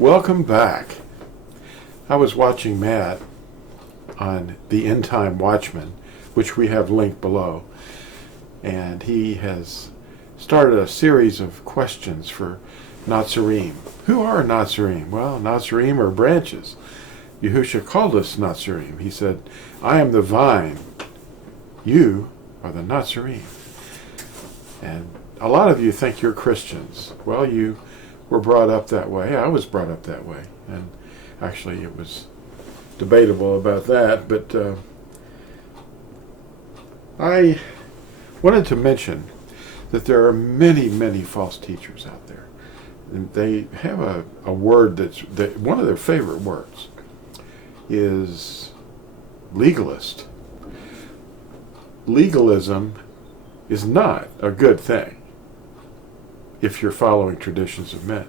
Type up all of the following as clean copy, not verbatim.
Welcome back. I was watching Matt on the Endtime Watchmen, which we have linked below, and he has started a series of questions for Natsarim. Who are Natsarim? Well, Natsarim are branches. Yahusha called us Natsarim. He said, I am the vine. You are the Natsarim. And a lot of you think you're Christians. Well, you were brought up that way. I was brought up that way. And actually it was debatable about that. But I wanted to mention that there are many, many false teachers out there. And they have a word that one of their favorite words is legalist. Legalism is not a good thing if you're following traditions of men.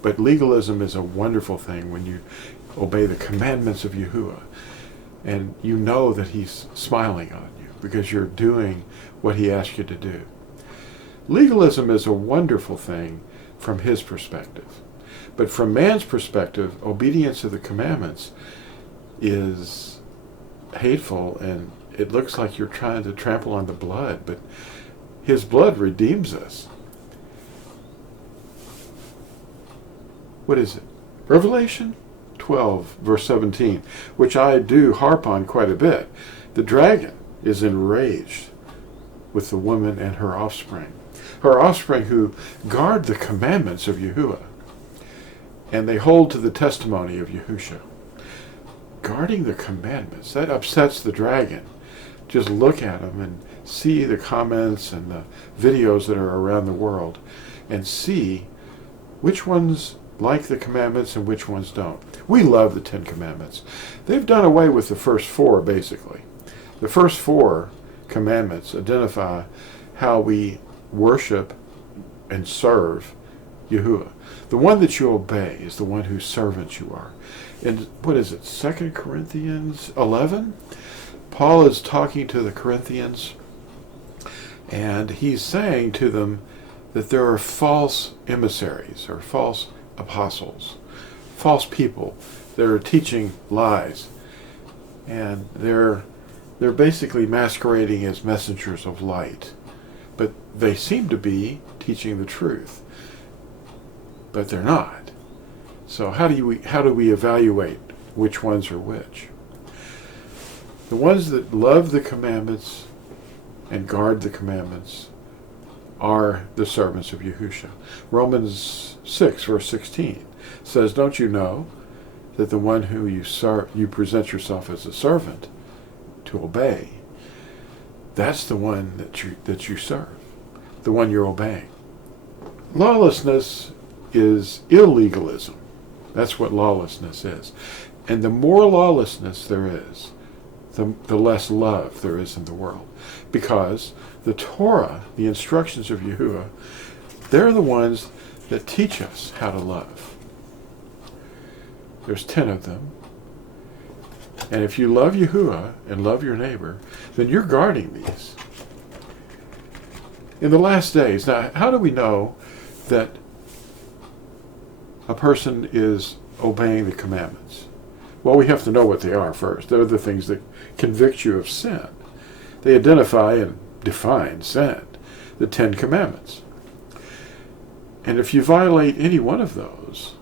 But legalism is a wonderful thing when you obey the commandments of Yahuwah. And you know that he's smiling on you because you're doing what he asked you to do. Legalism is a wonderful thing from his perspective. But from man's perspective, obedience to the commandments is hateful, and it looks like you're trying to trample on the blood, but his blood redeems us. What is it? Revelation 12, verse 17, which I do harp on quite a bit. The dragon is enraged with the woman and her offspring who guard the commandments of Yahuwah, and they hold to the testimony of Yahusha. Guarding the commandments, that upsets the dragon. Just look at him and see the comments and the videos that are around the world and see which ones like the commandments and which ones don't. We love the 10 Commandments. They've done away with the first 4, basically. The first 4 commandments identify how we worship and serve Yahuwah. The one that you obey is the one whose servant you are. And what is it, 2 Corinthians 11? Paul is talking to the Corinthians, and he's saying to them that there are false emissaries or false apostles, false people that are teaching lies, and they're basically masquerading as messengers of light, but they seem to be teaching the truth, but they're not. So how do we evaluate which ones are which? The ones that love the commandments and guard the commandments are the servants of Yahusha. Romans 6, verse 16 says, don't you know that the one who you present yourself as a servant to obey, that's the one that you serve, the one you're obeying. Lawlessness is illegalism. That's what lawlessness is. And the more lawlessness there is, the less love there is in the world. Because the Torah, the instructions of Yahuwah, they're the ones that teach us how to love. There's 10 of them. And if you love Yahuwah and love your neighbor, then you're guarding these. In the last days, now how do we know that a person is obeying the commandments? Well, we have to know what they are first. They're the things that convict you of sin. They identify and define sin, the 10 Commandments. And if you violate any one of those,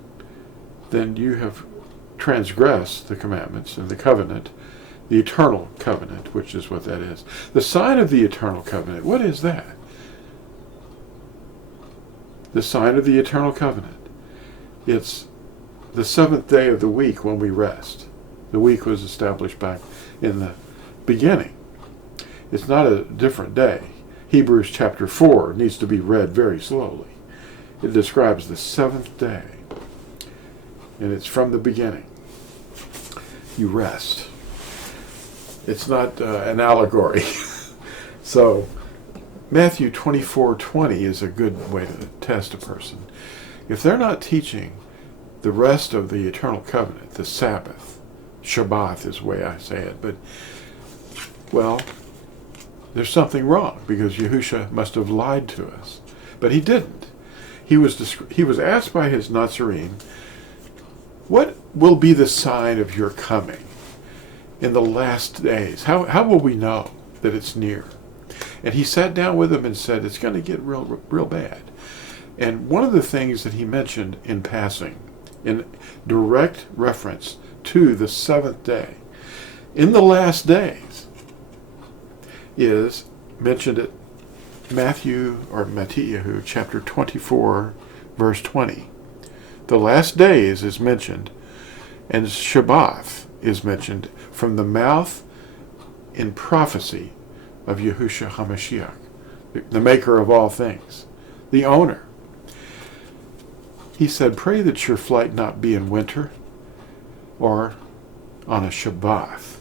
then you have transgressed the commandments and the covenant, the eternal covenant, which is what that is. The sign of the eternal covenant, what is that? The sign of the eternal covenant. It's the 7th day of the week when we rest. The week was established back in the beginning. It's not a different day. Hebrews chapter 4 needs to be read very slowly. It describes the 7th day, and it's from the beginning. You rest. It's not an allegory. So Matthew 24:20 is a good way to test a person. If they're not teaching the rest of the eternal covenant, the Sabbath, Shabbat is the way I say it, but, well, there's something wrong, because Yahusha must have lied to us. But he didn't. He was asked by his Natsarim What will be the sign of your coming in the last days? How will we know that it's near? And he sat down with them and said, it's going to get real bad. And one of the things that he mentioned in passing, in direct reference to the seventh day, in the last days, is mentioned at Matthew chapter 24, verse 20. The last days is mentioned, and Shabbath is mentioned from the mouth in prophecy of Yahushua HaMashiach, the maker of all things, the owner. He said, pray that your flight not be in winter or on a Shabbath.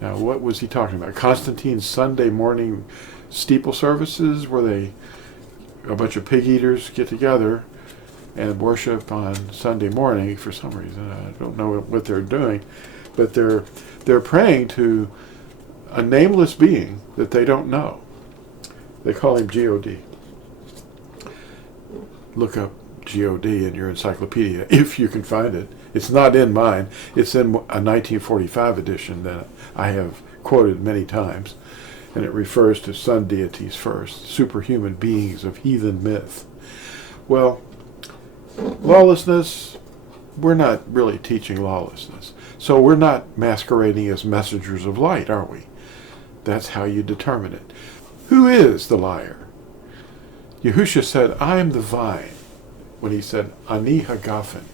Now, what was he talking about? Constantine's Sunday morning steeple services where a bunch of pig eaters get together and worship on Sunday morning for some reason. I don't know what they're doing, but they're praying to a nameless being that they don't know. They call him G-O-D. Look up G-O-D in your encyclopedia if you can find it. It's not in mine. It's in a 1945 edition that I have quoted many times, and it refers to sun deities first, superhuman beings of heathen myth. Well, lawlessness, we're not really teaching lawlessness. So we're not masquerading as messengers of light, are we? That's how you determine it. Who is the liar? Yahushua said, I am the vine, when he said, Ani hagafen.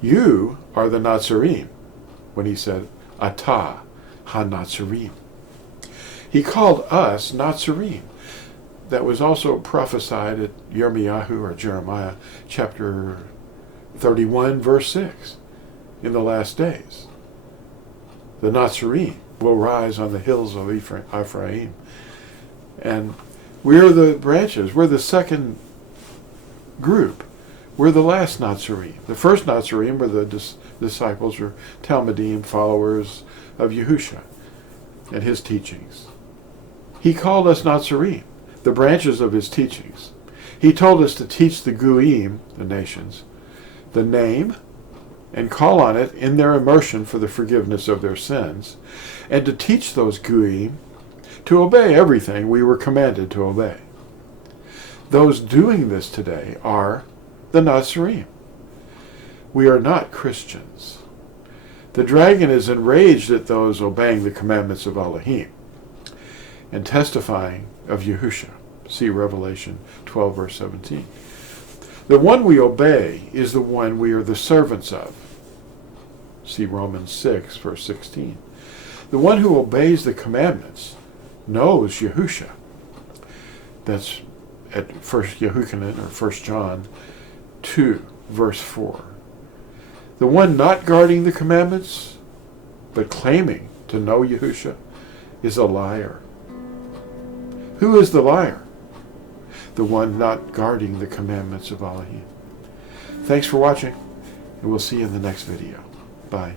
You are the Natsarim, when he said, Ata ha-Natsarim. He called us Natsarim. That was also prophesied at Yirmiyahu or Jeremiah chapter 31, verse 6, in the last days. The Natsarim will rise on the hills of Ephraim. And we're the branches. We're the second group. We're the last Natsarim. The first Natsarim were the disciples or Talmudim, followers of Yahushua and his teachings. He called us Natsarim, the branches of his teachings. He told us to teach the Goyim, the nations, the name, and call on it in their immersion for the forgiveness of their sins, and to teach those Goyim to obey everything we were commanded to obey. Those doing this today are the Natsarim. We are not Christians. The dragon is enraged at those obeying the commandments of Elohim and testifying of Yahushua. See Revelation 12, verse 17. The one we obey is the one we are the servants of. See Romans 6, verse 16. The one who obeys the commandments knows Yahushua. That's at 1 Yehuchanan or 1 John 2, verse 4. The one not guarding the commandments, but claiming to know Yahushua, is a liar. Who is the liar? The one not guarding the commandments of Elohim. Thanks for watching, and we'll see you in the next video. Bye.